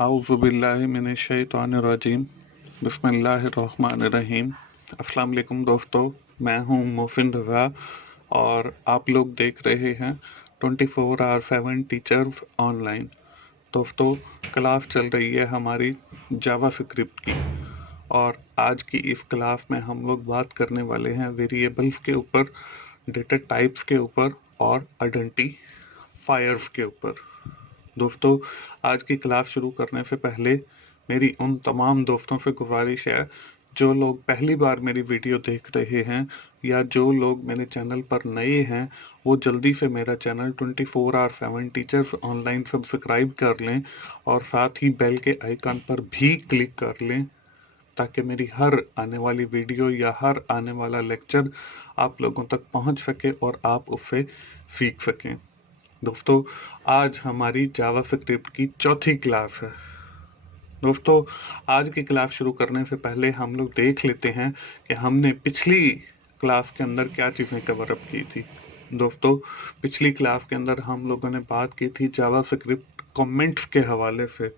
आऊज़ुबिल्लाहि मिनश्शैतानिर्रजीम बिस्मिल्लाहिर्रहमानिर्रहीम। अस्सलाम वालेकुम दोस्तों, मैं हूं मोहसिन रज़ा और आप लोग देख रहे हैं 24/7 टीचर्स ऑनलाइन। दोस्तों, क्लास चल रही है हमारी जावा स्क्रिप्ट की और आज की इस क्लास में हम लोग बात करने वाले हैं वेरिएबल्स के ऊपर, डेटा टाइप्स के ऊपर और आइडेंटिफायर्स के ऊपर। दोस्तों, आज की क्लास शुरू करने से पहले मेरी उन तमाम दोस्तों से गुजारिश है जो लोग पहली बार मेरी वीडियो देख रहे हैं या जो लोग मेरे चैनल पर नए हैं, वो जल्दी से मेरा चैनल 24/7 टीचर्स ऑनलाइन सब्सक्राइब कर लें और साथ ही बेल के आइकन पर भी क्लिक कर लें ताकि मेरी हर आने वाली वीडियो या हर आने वाला लेक्चर आप लोगों तक पहुंच सके और आप उससे सीख सकें। दोस्तों, आज हमारी जावा स्क्रिप्ट की चौथी क्लास है। दोस्तों, आज की क्लास शुरू करने से पहले हम लोग देख लेते हैं कि हमने पिछली क्लास के अंदर क्या चीज़ें कवर अप की थी। दोस्तों, पिछली क्लास के अंदर हम लोगों ने बात की थी जावा स्क्रिप्ट कमेंट्स के हवाले से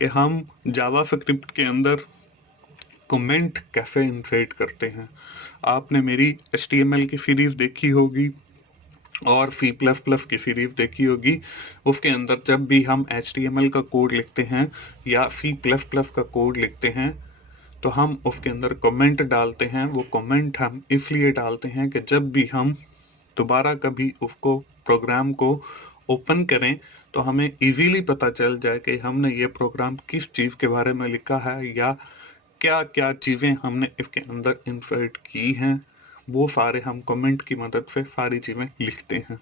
कि हम जावा स्क्रिप्ट के अंदर कमेंट कैसे इंसर्ट करते हैं। आपने मेरी HTML की सीरीज देखी होगी और C++ की सीरीज देखी होगी। उसके अंदर जब भी हम HTML का कोड लिखते हैं या C++ का कोड लिखते हैं तो हम उसके अंदर कमेंट डालते हैं। वो कमेंट हम इसलिए डालते हैं कि जब भी हम दोबारा कभी उसको प्रोग्राम को ओपन करें तो हमें इजीली पता चल जाए कि हमने ये प्रोग्राम किस चीज़ के बारे में लिखा है या क्या क्या चीज़ें हमने इसके अंदर इंसर्ट की हैं। वो सारे हम कमेंट की मदद से सारी चीज़ें लिखते हैं।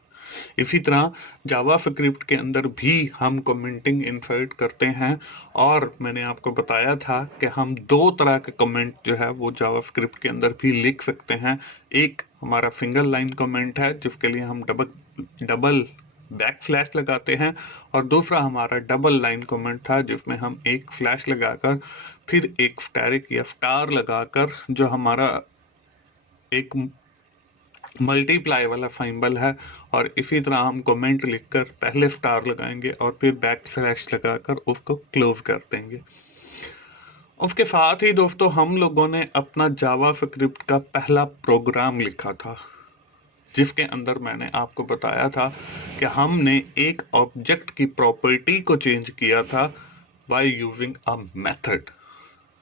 इसी तरह जावा स्क्रिप्ट के अंदर भी हम कमेंटिंग इंसर्ट करते हैं और मैंने आपको बताया था कि हम दो तरह के कमेंट जो है वो जावा स्क्रिप्ट के अंदर भी लिख सकते हैं। एक हमारा सिंगल लाइन कमेंट है जिसके लिए हम डबल बैकस्लैश लगाते हैं और दूसरा हमारा डबल लाइन कमेंट था जिसमें हम एक स्लैश लगाकर फिर एक स्टैरिक या स्टार लगाकर जो हमारा एक मल्टीप्लाई वाला सिंबल है और इसी तरह हम कमेंट लिखकर पहले स्टार लगाएंगे और फिर बैक स्लैश लगाकर उसको क्लोज कर देंगे। उसके साथ ही दोस्तों हम लोगों ने अपना जावा स्क्रिप्ट का पहला प्रोग्राम लिखा था जिसके अंदर मैंने आपको बताया था कि हमने एक ऑब्जेक्ट की प्रॉपर्टी को चेंज किया था बाय यूजिंग अ मेथड,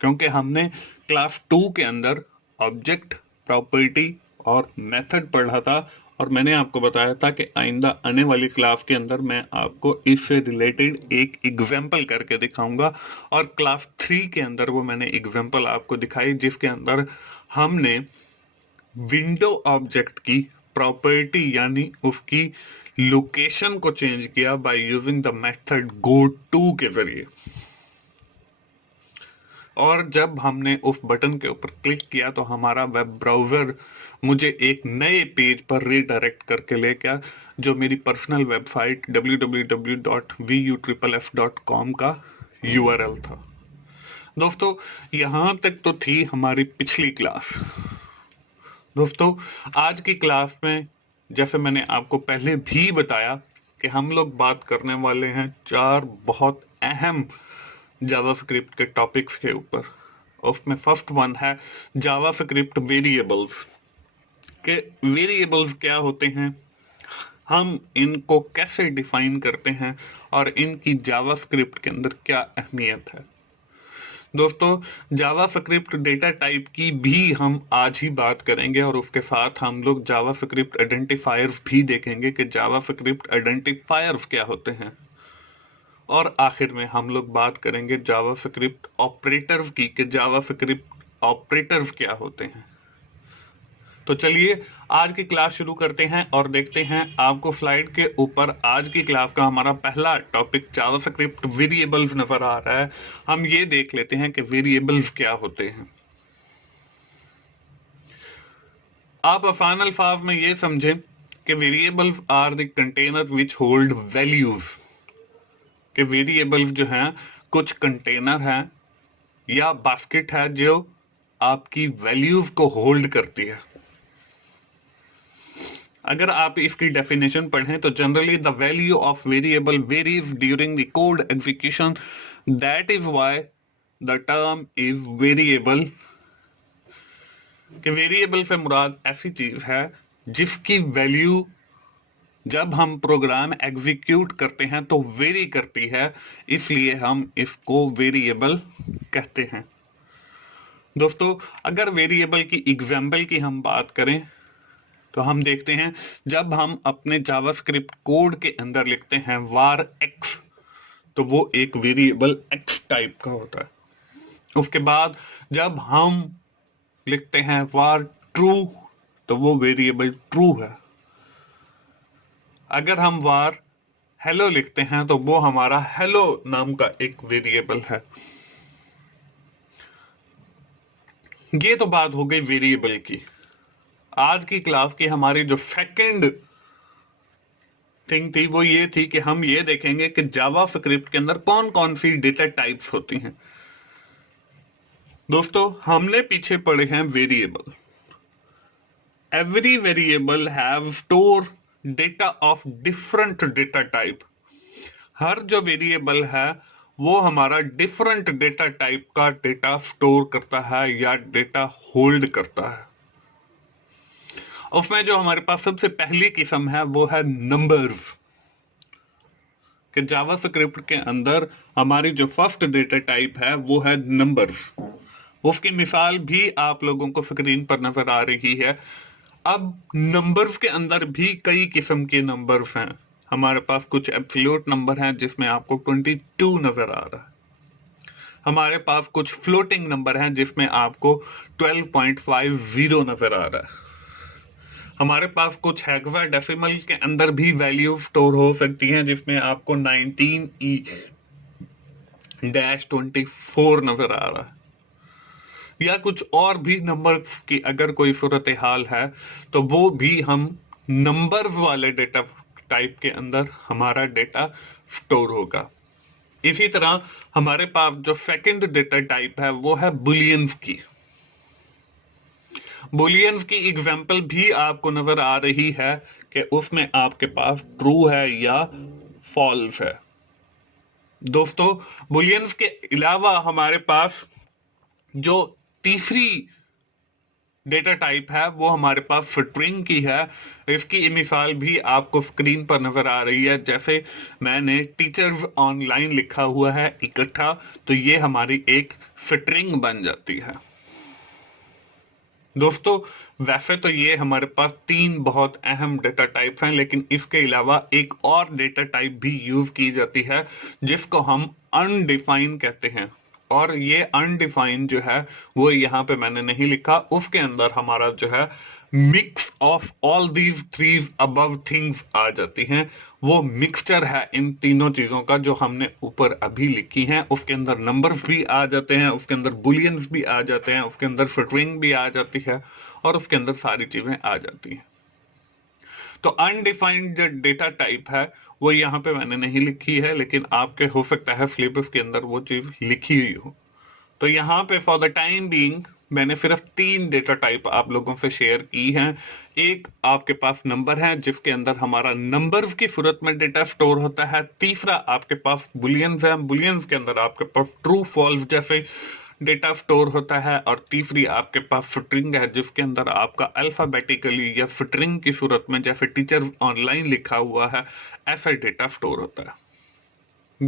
क्योंकि हमने क्लास 2 के अंदर ऑब्जेक्ट, प्रॉपर्टी और मेथड पढ़ा था और मैंने आपको बताया था कि आइंदा आने वाली क्लास के अंदर मैं आपको इससे रिलेटेड एक एग्जाम्पल करके दिखाऊंगा और क्लास 3 के अंदर वो मैंने एग्जाम्पल आपको दिखाई जिसके अंदर हमने विंडो ऑब्जेक्ट की प्रॉपर्टी यानी उसकी लोकेशन को चेंज किया by using the method goTo के जरिए। और जब हमने उस बटन के ऊपर क्लिक किया तो हमारा वेब ब्राउज़र मुझे एक नए पेज पर रीडायरेक्ट करके ले गया जो मेरी पर्सनल वेबसाइट www.vuffff.com का URL था। दोस्तों, यहाँ तक तो थी हमारी पिछली क्लास। दोस्तों, आज की क्लास में जैसे मैंने आपको पहले भी बताया कि हम लोग बात करने वाले हैं 4 बहुत अहम जावास्क्रिप्ट के टॉपिक्स के ऊपर। उसमें फर्स्ट वन है जावास्क्रिप्ट वेरिएबल्स। के वेरिएबल्स क्या होते हैं, हम इनको कैसे डिफाइन करते हैं और इनकी जावास्क्रिप्ट के अंदर क्या अहमियत है। दोस्तों, जावास्क्रिप्ट डेटा टाइप की भी हम आज ही बात करेंगे और उसके साथ हम लोग जावास्क्रिप्ट आइडेंटिफायर्स भी देखेंगे कि जावास्क्रिप्ट आइडेंटिफायर्स क्या होते हैं। और आखिर में हम लोग बात करेंगे जावास्क्रिप्ट ऑपरेटर्स की कि जावास्क्रिप्ट ऑपरेटर्स क्या होते हैं। तो चलिए आज की क्लास शुरू करते हैं और देखते हैं आपको स्लाइड के ऊपर आज की क्लास का हमारा पहला टॉपिक जावास्क्रिप्ट वेरिएबल्स नजर आ रहा है। हम ये देख लेते हैं कि वेरिएबल्स क्या होते हैं। आप आसान अल्फाज में ये समझें कि variables are the container which hold values. कि वेरिएबल्स जो हैं कुछ कंटेनर हैं या बास्केट है जो आपकी वैल्यूज को होल्ड करती है। अगर आप इसकी डेफिनेशन पढ़ें तो generally the value of variable varies during the code execution that is why the term is variable. कि वेरिएबल से मुराद ऐसी चीज है जिसकी वैल्यू जब हम प्रोग्राम एग्जीक्यूट करते हैं तो वेरी करती है, इसलिए हम इसको वेरिएबल कहते हैं। दोस्तों, अगर वेरिएबल की एग्जाम्पल की हम बात करें तो हम देखते हैं जब हम अपने जावास्क्रिप्ट कोड के अंदर लिखते हैं var x, तो वो एक वेरिएबल x टाइप का होता है। उसके बाद जब हम लिखते हैं var true, तो वो वेरिएबल ट्रू है। अगर हम var हेलो लिखते हैं तो वो हमारा हेलो नाम का एक वेरिएबल है। ये तो बात हो गई वेरिएबल की। आज की क्लास की हमारी जो सेकंड थिंग थी वो ये थी कि हम ये देखेंगे कि जावास्क्रिप्ट के अंदर कौन कौन सी डेटा टाइप्स होती हैं। दोस्तों, हमने पीछे पढ़े हैं variable. Every variable have store data of different data type. हर जो वेरिएबल है वो हमारा डिफरेंट डेटा टाइप का डेटा स्टोर करता है या डेटा होल्ड करता है। उसमें जो हमारे पास सबसे पहली किस्म है वो है नंबर्स। कि जावास्क्रिप्ट के अंदर हमारी जो फर्स्ट डेटा टाइप है वो है नंबर्स। उसकी मिसाल भी आप लोगों को स्क्रीन पर नजर आ रही है। अब नंबर्स के अंदर भी कई किस्म के नंबर्स हैं। हमारे पास कुछ एब्सोल्यूट नंबर हैं जिसमें आपको 22 नजर आ रहा है। हमारे पास कुछ फ्लोटिंग नंबर हैं जिसमें आपको 12.50 नजर आ रहा है। हमारे पास कुछ हेक्साडेसिमल के अंदर भी वैल्यू स्टोर हो सकती हैं जिसमें आपको 19E-24 नजर आ रहा है। या कुछ और भी नंबर की अगर कोई सूरत हाल है तो वो भी हम नंबर्स वाले डेटा टाइप के अंदर हमारा डेटा स्टोर होगा। इसी तरह हमारे पास जो सेकंड डेटा टाइप है वो है बुलियंस की। बुलियंस की एग्जांपल भी आपको नजर आ रही है कि उसमें आपके पास ट्रू है या फॉल्स है। दोस्तों, बुलियंस के अलावा हमारे पास जो तीसरी डेटा टाइप है वो हमारे पास स्ट्रिंग की है। इसकी मिसाल भी आपको स्क्रीन पर नजर आ रही है। जैसे मैंने टीचर्स ऑनलाइन लिखा हुआ है इकट्ठा, तो ये हमारी एक स्ट्रिंग बन जाती है। दोस्तों, वैसे तो ये हमारे पास तीन बहुत अहम डेटा टाइप्स हैं, लेकिन इसके अलावा एक और डेटा टाइप भी यूज की जाती है जिसको हम अनडिफाइन कहते हैं। और ये अनडिफाइन जो है वो यहाँ पे मैंने नहीं लिखा। उसके अंदर हमारा जो है mix of all these three above things आ जाती हैं। वो मिक्सचर है इन तीनों चीजों का जो हमने ऊपर अभी लिखी हैं। उसके अंदर नंबर्स भी आ जाते हैं, उसके अंदर बुलियंस भी आ जाते हैं, उसके अंदर स्ट्रिंग भी आ जाती है और उसके अंदर सारी चीजें आ जाती हैं। तो अनडिफाइंड जो डेटा टाइप है वो यहाँ पे मैंने नहीं लिखी है, लेकिन आपके हो सकता है सिलेबस के अंदर वो चीज लिखी हुई हो। तो यहाँ पे फॉर द टाइम बीइंग मैंने सिर्फ तीन डेटा टाइप आप लोगों से शेयर की हैं। एक आपके पास नंबर है जिसके अंदर हमारा नंबर्स की सूरत में डेटा स्टोर होता है। तीसरा आपके पास बुलियंस है, बुलियंस के अंदर आपके पास ट्रू फॉल्स जैसे डेटा स्टोर होता है। और तीसरी आपके पास स्ट्रिंग है जिसके अंदर आपका अल्फाबेटिकली या स्ट्रिंग की सूरत में जैसे टीचर ऑनलाइन लिखा हुआ है ऐसा डेटा स्टोर होता है।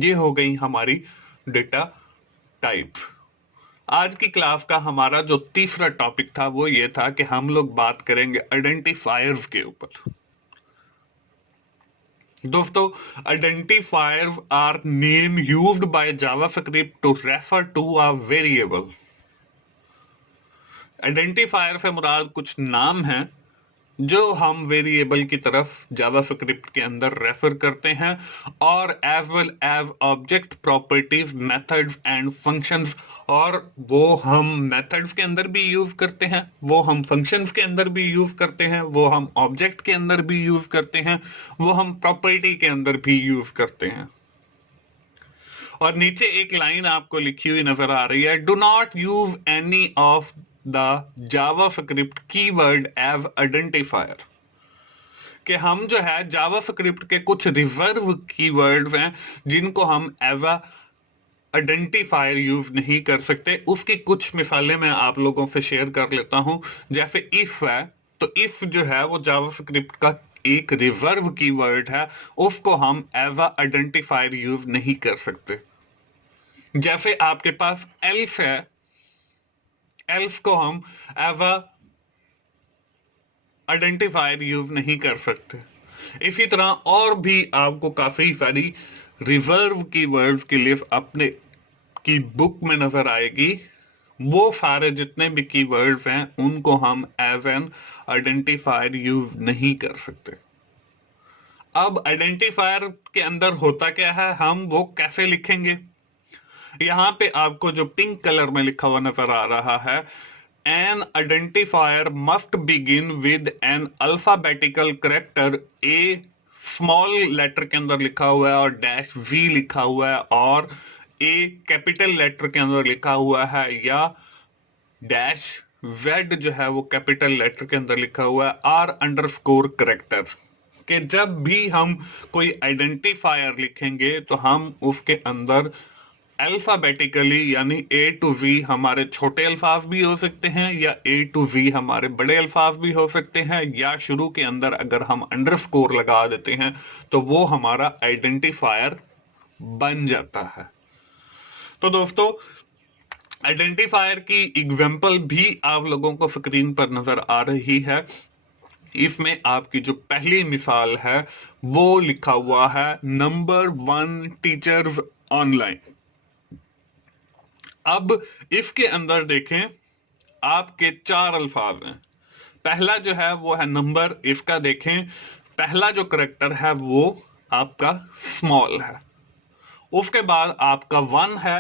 ये हो गई हमारी डेटा टाइप। आज की क्लास का हमारा जो तीसरा टॉपिक था वो ये था कि हम लोग बात करेंगे आइडेंटिफायर्स के ऊपर। दोस्तों, identifiers are name used by JavaScript to refer to a variable. Identifier से मुराद कुछ नाम है जो हम वेरिएबल की तरफ जावास्क्रिप्ट के अंदर रेफर करते हैं, और as well as object properties methods and functions. और वो हम मेथड्स के अंदर भी यूज करते हैं, वो हम फंक्शंस के अंदर भी यूज करते हैं, वो हम ऑब्जेक्ट के अंदर भी यूज करते हैं, वो हम प्रॉपर्टी के अंदर भी यूज करते हैं। और नीचे एक लाइन आपको लिखी हुई नजर आ रही है, do not use any of the JavaScript keyword as identifier. कि हम जो है जावास्क्रिप्ट के कुछ रिजर्व कीवर्ड्स हैं जिनको हम एज अ आइडेंटिफायर यूज नहीं कर सकते। उसकी कुछ मिसालें मैं आप लोगों से शेयर कर लेता हूं। जैसे इफ है, तो इफ जो है वो जावास्क्रिप्ट का एक रिजर्व कीवर्ड है, उसको हम एज अ आइडेंटिफायर यूज नहीं कर सकते। जैसे आपके पास एल्स है, एल्स को हम एज अ आइडेंटिफायर यूज नहीं कर सकते। इसी तरह और भी आपको काफी सारी रिजर्व कीवर्ड्स की लिस्ट अपने की बुक में नजर आएगी। वो सारे जितने भी कीवर्ड्स हैं उनको हम एज एन आइडेंटिफायर यूज नहीं कर सकते। अब आइडेंटिफायर के अंदर होता क्या है, हम वो कैसे लिखेंगे? यहां पे आपको जो पिंक कलर में लिखा हुआ नजर आ रहा है, an identifier must begin with an alphabetical character, a small letter के अंदर लिखा हुआ है और डैश वी लिखा हुआ है, और ए कैपिटल लेटर के अंदर लिखा हुआ है, या डैश जेड जो है वो कैपिटल लेटर के अंदर लिखा हुआ है, आर अंडरस्कोर करेक्टर। कि जब भी हम कोई आइडेंटिफायर लिखेंगे तो हम उसके अंदर अल्फाबेटिकली यानी ए टू वी हमारे छोटे अल्फाज भी हो सकते हैं, या ए टू वी हमारे बड़े अल्फाज भी हो सकते हैं, या शुरू के अंदर अगर हम अंडरस्कोर लगा देते हैं तो वो हमारा आइडेंटिफायर बन जाता है। तो दोस्तों, आइडेंटिफायर की एग्जांपल भी आप लोगों को स्क्रीन पर नजर आ रही है। इसमें आपकी जो पहली मिसाल है वो लिखा हुआ है नंबर 1 टीचर्स ऑनलाइन। अब इसके अंदर देखें, आपके 4 अल्फाज हैं। पहला जो है वो है नंबर। इसका देखें, पहला जो करेक्टर है वो आपका स्मॉल है। उसके बाद आपका 1 है,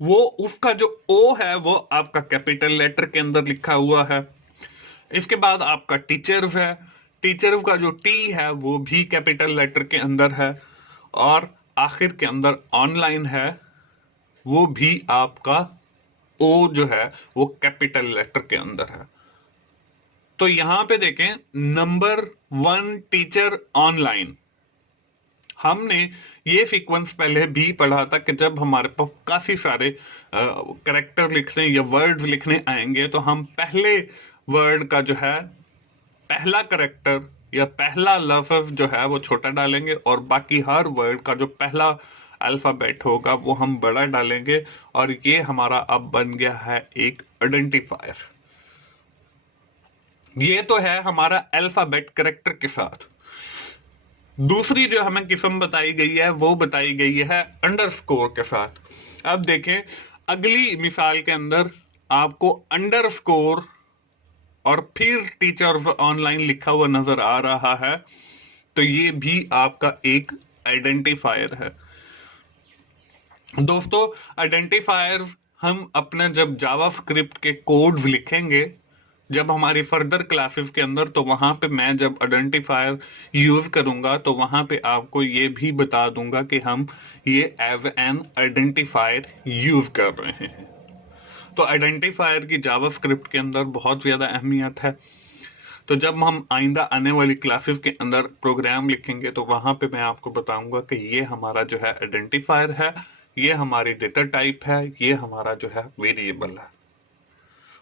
वो उसका जो ओ है वो आपका कैपिटल लेटर के अंदर लिखा हुआ है। इसके बाद आपका टीचर्स है, टीचर्स का जो टी है वो भी कैपिटल लेटर के अंदर है, और आखिर के अंदर ऑनलाइन है, वो भी आपका ओ जो है वो कैपिटल लेटर के अंदर है। तो यहां पे देखें, नंबर 1 टीचर ऑनलाइन, हमने ये सीक्वेंस पहले भी पढ़ा था कि जब हमारे पास काफी सारे करेक्टर लिखने या वर्ड्स लिखने आएंगे तो हम पहले वर्ड का जो है पहला करेक्टर या पहला लफ्ज जो है वो छोटा डालेंगे, और बाकी हर वर्ड का जो पहला अल्फाबेट होगा वो हम बड़ा डालेंगे, और ये हमारा अब बन गया है एक आइडेंटिफायर। ये तो है हमारा अल्फाबेट करेक्टर के साथ। दूसरी जो हमें किस्म बताई गई है वो बताई गई है अंडरस्कोर के साथ। अब देखें, अगली मिसाल के अंदर आपको अंडरस्कोर और फिर टीचर्स ऑनलाइन लिखा हुआ नजर आ रहा है, तो ये भी आपका एक आइडेंटिफायर है। दोस्तों, आइडेंटिफायर हम अपने जब जावास्क्रिप्ट के कोड्स लिखेंगे, जब हमारी फर्दर क्लासेस के अंदर, तो वहां पे मैं जब आइडेंटिफायर यूज करूंगा तो वहां पे आपको ये भी बता दूंगा कि हम ये एज एन आइडेंटिफायर यूज कर रहे हैं। तो आइडेंटिफायर की जावास्क्रिप्ट के अंदर बहुत ज्यादा अहमियत है। तो जब हम आइंदा आने वाली क्लासेस के अंदर प्रोग्राम लिखेंगे तो वहां पे मैं आपको बताऊंगा कि ये हमारा जो है आइडेंटिफायर है, ये हमारी डेटा टाइप है, ये हमारा जो है वेरिएबल है।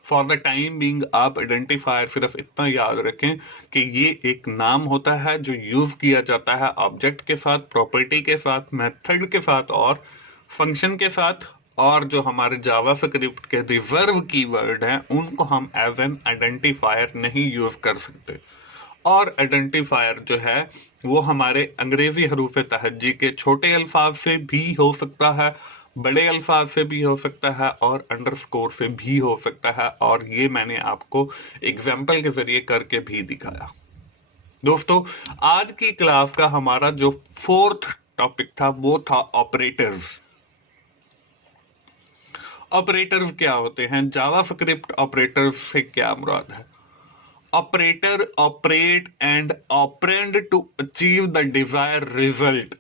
फॉर द टाइम बीइंग आप आइडेंटिफायर सिर्फ इतना याद रखें कि ये एक नाम होता है जो यूज किया जाता है ऑब्जेक्ट के साथ, प्रॉपर्टी के साथ, मेथड के साथ और फंक्शन के साथ, और जो हमारे जावास्क्रिप्ट के रिजर्व कीवर्ड हैं उनको हम एज एन आइडेंटिफायर नहीं यूज कर सकते। और आइडेंटिफायर जो है वो हमारे अंग्रेजी हरूफ तहज्जी के छोटे अल्फाज से भी हो सकता है, बड़े अल्फाज से भी हो सकता है, और अंडरस्कोर से भी हो सकता है, और ये मैंने आपको एग्जाम्पल के जरिए करके भी दिखाया। दोस्तों, आज की क्लास का हमारा जो 4th टॉपिक था वो था ऑपरेटर्स। ऑपरेटर्स क्या होते हैं? जावास्क्रिप्ट ऑपरेटर्स से क्या मुराद है? Operator operate and operand to achieve the desire result.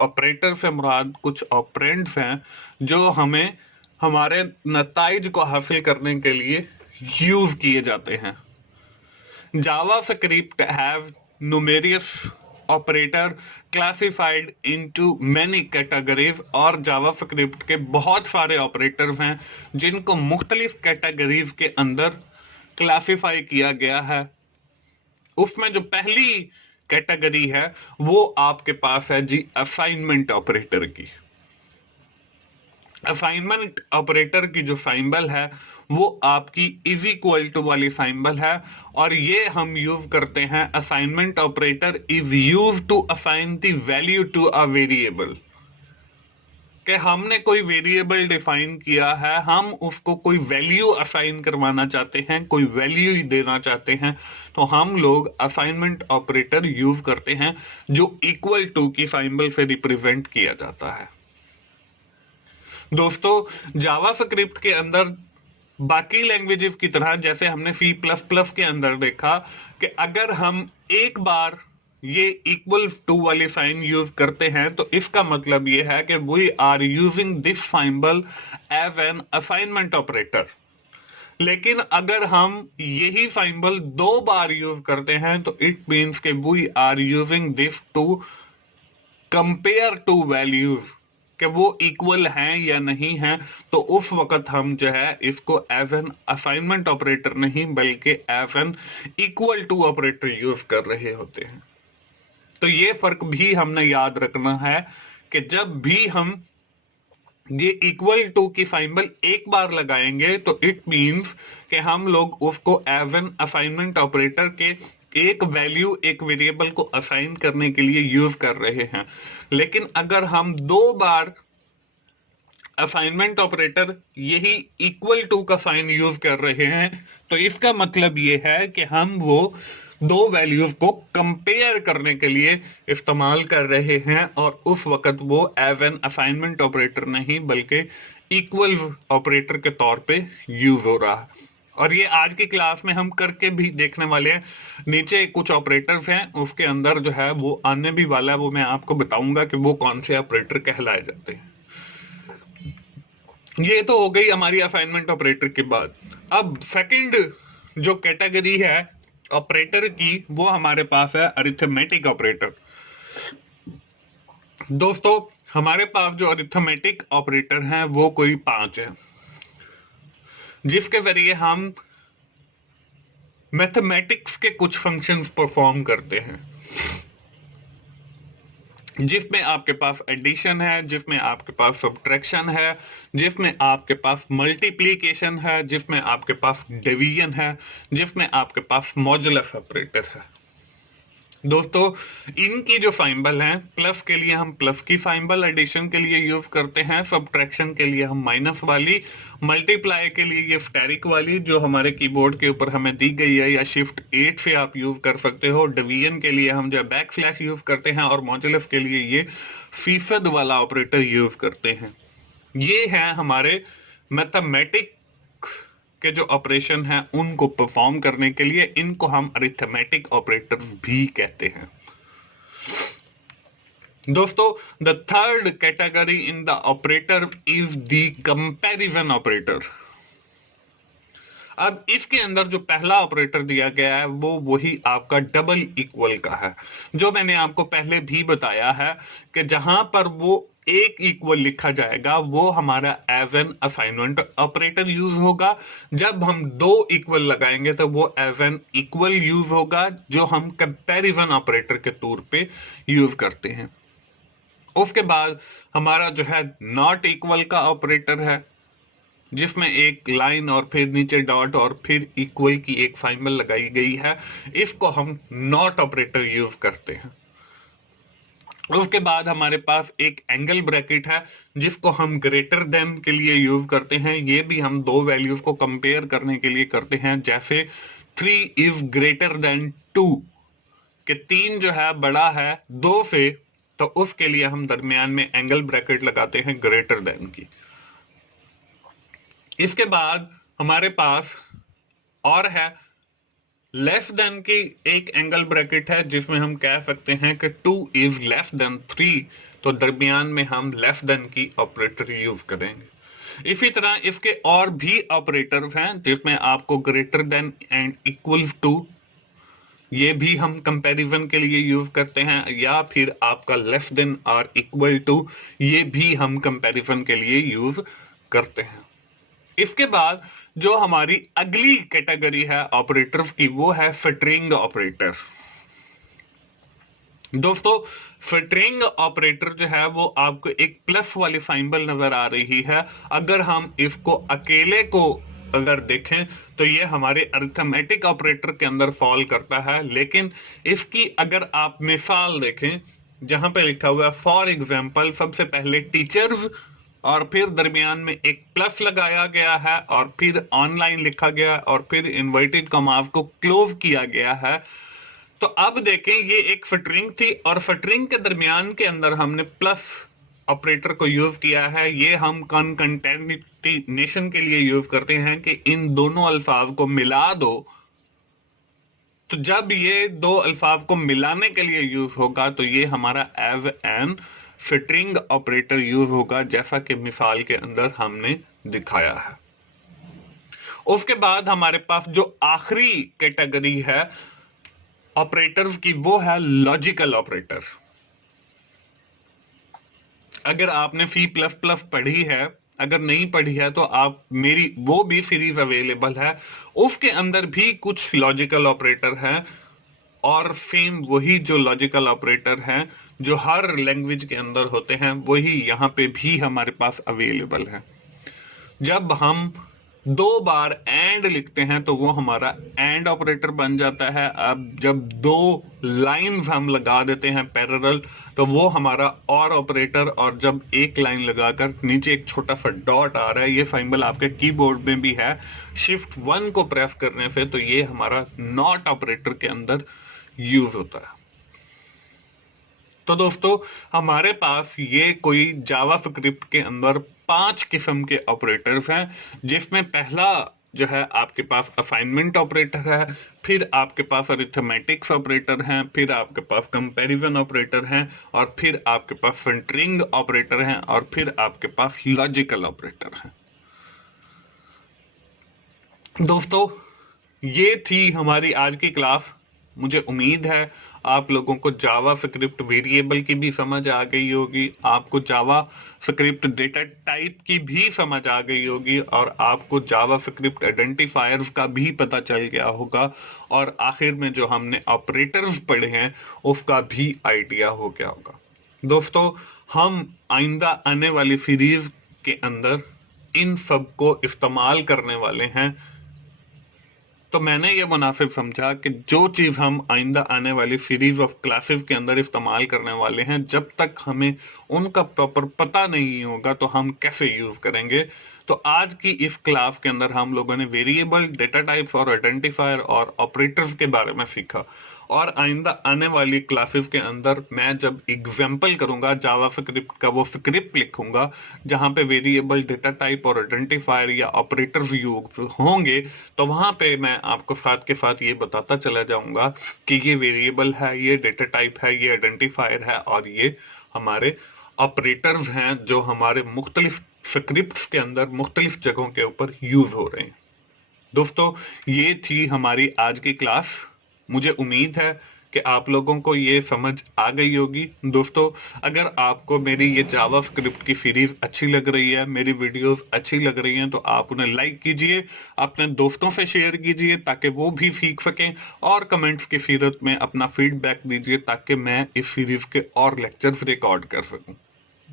Operator से मुराद कुछ ऑपरेंड्स हैं जो हमें हमारे नताइज को हासिल करने के लिए यूज किए जाते हैं। JavaScript have numerous operator classified into many categories, और जावास्क्रिप्ट के बहुत सारे ऑपरेटर्स हैं जिनको मुख्तलिफ कैटेगरीज के अंदर क्लासिफाई किया गया है। उसमें जो पहली कैटेगरी है वो आपके पास है जी असाइनमेंट ऑपरेटर की। असाइनमेंट ऑपरेटर की जो सिंबल है वो आपकी इज इक्वल टू वाली सिंबल है, और ये हम यूज करते हैं। Assignment operator is use to assign the value to a variable, कि हमने कोई वेरिएबल डिफाइन किया है, हम उसको कोई वैल्यू असाइन करवाना चाहते हैं, कोई वैल्यू ही देना चाहते हैं, तो हम लोग असाइनमेंट ऑपरेटर यूज करते हैं जो इक्वल टू की सिंबल से रिप्रेजेंट किया जाता है। दोस्तों जावास्क्रिप्ट के अंदर बाकी लैंग्वेजेस की तरह, जैसे हमने सी प्लस प्लस के अंदर देखा कि अगर हम एक बार ये इक्वल टू वाली साइन यूज करते हैं तो इसका मतलब ये है कि we are using this symbol as an assignment operator. लेकिन अगर हम यही सिंबल दो बार यूज करते हैं तो इट मीन्स के we are using this to compare two values, कि वो इक्वल हैं या नहीं हैं, तो उस वक्त हम जो है इसको एज एन असाइनमेंट ऑपरेटर नहीं बल्कि as an equal to operator use कर रहे होते हैं। तो ये फर्क भी हमने याद रखना है कि जब भी हम ये इक्वल टू की सिंबल एक बार लगाएंगे तो इट मींस कि हम लोग उसको एज एन असाइनमेंट ऑपरेटर के एक वैल्यू एक वेरिएबल को असाइन करने के लिए यूज कर रहे हैं। लेकिन अगर हम दो बार असाइनमेंट ऑपरेटर यही इक्वल टू का साइन यूज कर रहे हैं तो इसका मतलब ये है कि हम वो दो वैल्यूज को कंपेयर करने के लिए इस्तेमाल कर रहे हैं, और उस वक्त वो एज एन असाइनमेंट ऑपरेटर नहीं बल्कि इक्वल ऑपरेटर के तौर पे यूज हो रहा है। और ये आज की क्लास में हम करके भी देखने वाले हैं। नीचे कुछ ऑपरेटर्स हैं, उसके अंदर जो है वो आने भी वाला है, वो मैं आपको बताऊंगा कि वो कौन से ऑपरेटर कहलाए जाते हैं। ये तो हो गई हमारी असाइनमेंट ऑपरेटर के बाद। अब सेकंड जो कैटेगरी है ऑपरेटर की वो हमारे पास है अरिथमेटिक ऑपरेटर। दोस्तों हमारे पास जो अरिथमेटिक ऑपरेटर हैं वो कोई 5 है, जिसके जरिए हम मैथमेटिक्स के कुछ फंक्शंस परफॉर्म करते हैं, जिसमें आपके पास एडिशन है, जिसमें आपके पास सब्ट्रैक्शन है, जिसमें आपके पास मल्टीप्लिकेशन है, जिसमें आपके पास डिवीजन है, जिसमें आपके पास मॉड्यूलस ऑपरेटर है। दोस्तों इनकी जो सिंबल है, प्लस के लिए हम प्लस की सिंबल एडिशन के लिए यूज करते हैं, सब्ट्रैक्शन के लिए हम माइनस वाली, मल्टीप्लाई के लिए ये स्टेरिक वाली जो हमारे कीबोर्ड के ऊपर हमें दी गई है, या शिफ्ट 8 से आप यूज कर सकते हो। डिवीजन के लिए हम जो बैक स्लैश यूज करते हैं, और मॉड्यूलस के लिए ये फीसद वाला ऑपरेटर यूज करते हैं। ये है हमारे मैथमेटिक के जो ऑपरेशन है उनको परफॉर्म करने के लिए, इनको हम अरिथमेटिक ऑपरेटर्स भी कहते हैं। दोस्तों the third category in the operator is the comparison operator. अब इसके अंदर जो पहला ऑपरेटर दिया गया है वो वही आपका डबल इक्वल का है, जो मैंने आपको पहले भी बताया है कि जहां पर वो एक इक्वल लिखा जाएगा वो हमारा as an assignment operator use होगा। जब हम दो इक्वल लगाएंगे तो वो एज एन इक्वल यूज होगा, जो हम कंपैरिजन ऑपरेटर के तौर पे यूज करते हैं। उसके बाद हमारा जो है नॉट इक्वल का ऑपरेटर है, जिसमें एक लाइन और फिर नीचे डॉट और फिर इक्वल की एक सिंबल लगाई गई है, इसको हम नॉट ऑपरेटर यूज करते हैं। उसके बाद हमारे पास एक एंगल ब्रैकेट है जिसको हम ग्रेटर देन के लिए यूज करते हैं। ये भी हम दो वैल्यूज को कंपेयर करने के लिए करते हैं, जैसे 3 इज ग्रेटर देन 2, कि 3 जो है बड़ा है 2 से, तो उसके लिए हम दरमियान में एंगल ब्रैकेट लगाते हैं ग्रेटर देन की। इसके बाद हमारे पास और है लेस देन की एक एंगल ब्रैकेट है, जिसमें हम कह सकते हैं कि 2 इज लेस देन 3, तो दरमियान में हम लेस देन की ऑपरेटर यूज करेंगे। इसी तरह इसके और भी ऑपरेटर्स हैं जिसमें आपको greater than and equal to ये भी हम कंपैरिजन के लिए यूज करते हैं, या फिर आपका लेस देन और इक्वल टू, ये भी हम कंपैरिजन के लिए यूज करते हैं। इसके बाद जो हमारी अगली कैटेगरी है ऑपरेटर्स की, वो है फिटरिंग ऑपरेटर। दोस्तों, फिटरिंग ऑपरेटर जो है वो आपको एक प्लस वाली सिंबल नजर आ रही है। अगर हम इसको अकेले को अगर देखें तो ये हमारे अरिथमेटिक ऑपरेटर के अंदर फॉल करता है, लेकिन इसकी अगर आप मिसाल देखें जहां पे लिखा हुआ है फॉर एग्जाम्पल, सबसे पहले टीचर्स और फिर दरमियान में एक प्लस लगाया गया है और फिर ऑनलाइन लिखा गया और फिर इन्वर्टेड कॉमास को क्लोज किया गया है। तो अब देखें, ये एक फिटरिंग थी और फिटरिंग के दरमियान के अंदर हमने प्लस ऑपरेटर को यूज किया है। ये हम कॉन्कैटेनेशन के लिए यूज करते हैं कि इन दोनों अल्फाज को मिला दो। तो जब ये दो अल्फाज को मिलाने के लिए यूज होगा तो ये हमारा एज एन फिटरिंग ऑपरेटर यूज होगा, जैसा कि मिसाल के अंदर हमने दिखाया है। उसके बाद हमारे पास जो आखिरी कैटेगरी है ऑपरेटर्स की, वो है लॉजिकल ऑपरेटर। अगर आपने सी प्लस प्लस पढ़ी है, अगर नहीं पढ़ी है तो आप मेरी वो भी सीरीज अवेलेबल है, उसके अंदर भी कुछ लॉजिकल ऑपरेटर है और सेम वही जो लॉजिकल ऑपरेटर हैं जो हर लैंग्वेज के अंदर होते हैं, वही यहाँ पे भी हमारे पास अवेलेबल है। जब हम दो बार एंड लिखते हैं तो वो हमारा एंड ऑपरेटर बन जाता है। अब जब दो लाइंस हम लगा देते हैं पैरेलल तो वो हमारा और ऑपरेटर, और जब एक लाइन लगाकर नीचे एक छोटा सा डॉट आ रहा है, ये सिंबल आपके कीबोर्ड में भी है, शिफ्ट 1 को प्रेस करने से तो ये हमारा नॉट ऑपरेटर के अंदर यूज होता है। तो दोस्तों, हमारे पास ये कोई जावास्क्रिप्ट के अंदर 5 किस्म के ऑपरेटर्स हैं, जिसमें पहला जो है आपके पास असाइनमेंट ऑपरेटर है, फिर आपके पास अरिथमेटिक्स ऑपरेटर हैं, फिर आपके पास कंपैरिजन ऑपरेटर हैं, और फिर आपके पास फिल्टरिंग ऑपरेटर हैं, और फिर आपके पास लॉजिकल ऑपरेटर हैं। दोस्तों, ये थी हमारी आज की क्लास। मुझे उम्मीद है आप लोगों को जावा स्क्रिप्ट वेरिएबल की भी समझ आ गई होगी, आपको जावा स्क्रिप्ट डेटा टाइप की भी समझ आ गई होगी, और आपको जावा स्क्रिप्ट आइडेंटिफायर्स का भी पता चल गया होगा, और आखिर में जो हमने ऑपरेटर्स पढ़े हैं उसका भी आइडिया हो गया होगा। दोस्तों, हम आइंदा आने वाली सीरीज के अंदर इन सब को इस्तेमाल करने वाले हैं। तो मैंने ये मुनासिब समझा कि जो चीज़ हम आइंदा आने वाली सीरीज ऑफ क्लासेस के अंदर इस्तेमाल करने वाले हैं, जब तक हमें उनका प्रॉपर पता नहीं होगा तो हम कैसे यूज करेंगे। तो आज की इस क्लास के अंदर हम लोगों ने वेरिएबल, डेटा टाइप्स और आइडेंटिफायर और ऑपरेटर्स के बारे में सीखा, और आइंदा आने वाली क्लासेस के अंदर मैं जब एग्जाम्पल करूंगा जावास्क्रिप्ट का, वो स्क्रिप्ट लिखूंगा जहां पे वेरिएबल, डेटा टाइप और आइडेंटिफायर या ऑपरेटर्स यूज होंगे, तो वहां पे मैं आपको साथ के साथ ये बताता चला जाऊंगा कि ये वेरिएबल है, ये डेटा टाइप है, ये आइडेंटिफायर है, और ये हमारे ऑपरेटर्स हैं जो हमारे मुख्तलिफ स्क्रिप्ट्स के अंदर मुख्तलिफ जगहों के ऊपर यूज हो रहे हैं। दोस्तों, ये थी हमारी आज की क्लास। मुझे उम्मीद है कि आप लोगों को ये समझ आ गई होगी। दोस्तों, अगर आपको मेरी ये जावा स्क्रिप्ट की सीरीज अच्छी लग रही है, मेरी वीडियोस अच्छी लग रही हैं, तो आप उन्हें लाइक कीजिए, अपने दोस्तों से शेयर कीजिए ताकि वो भी सीख सकें, और कमेंट्स की सीरत में अपना फीडबैक दीजिए ताकि मैं इस सीरीज के और लेक्चर्स रिकॉर्ड कर सकूं।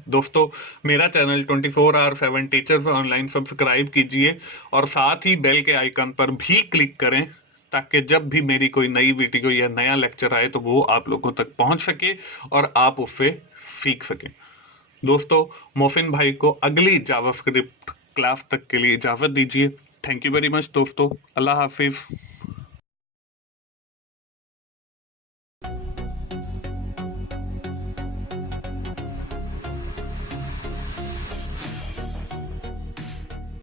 दोस्तों, मेरा चैनल 24/7 टीचर्स ऑनलाइन सब्सक्राइब कीजिए, और साथ ही बेल के आइकन पर भी क्लिक करें ताकि जब भी मेरी कोई नई वीडियो या नया लेक्चर आए तो वो आप लोगों तक पहुंच सके और आप उससे सीख सकें। दोस्तों, मोहसिन भाई को अगली जावास्क्रिप्ट क्लास तक के लिए इजाजत दीजिए। थैंक यू वेरी मच दोस्तों। अल्लाह हाफिज।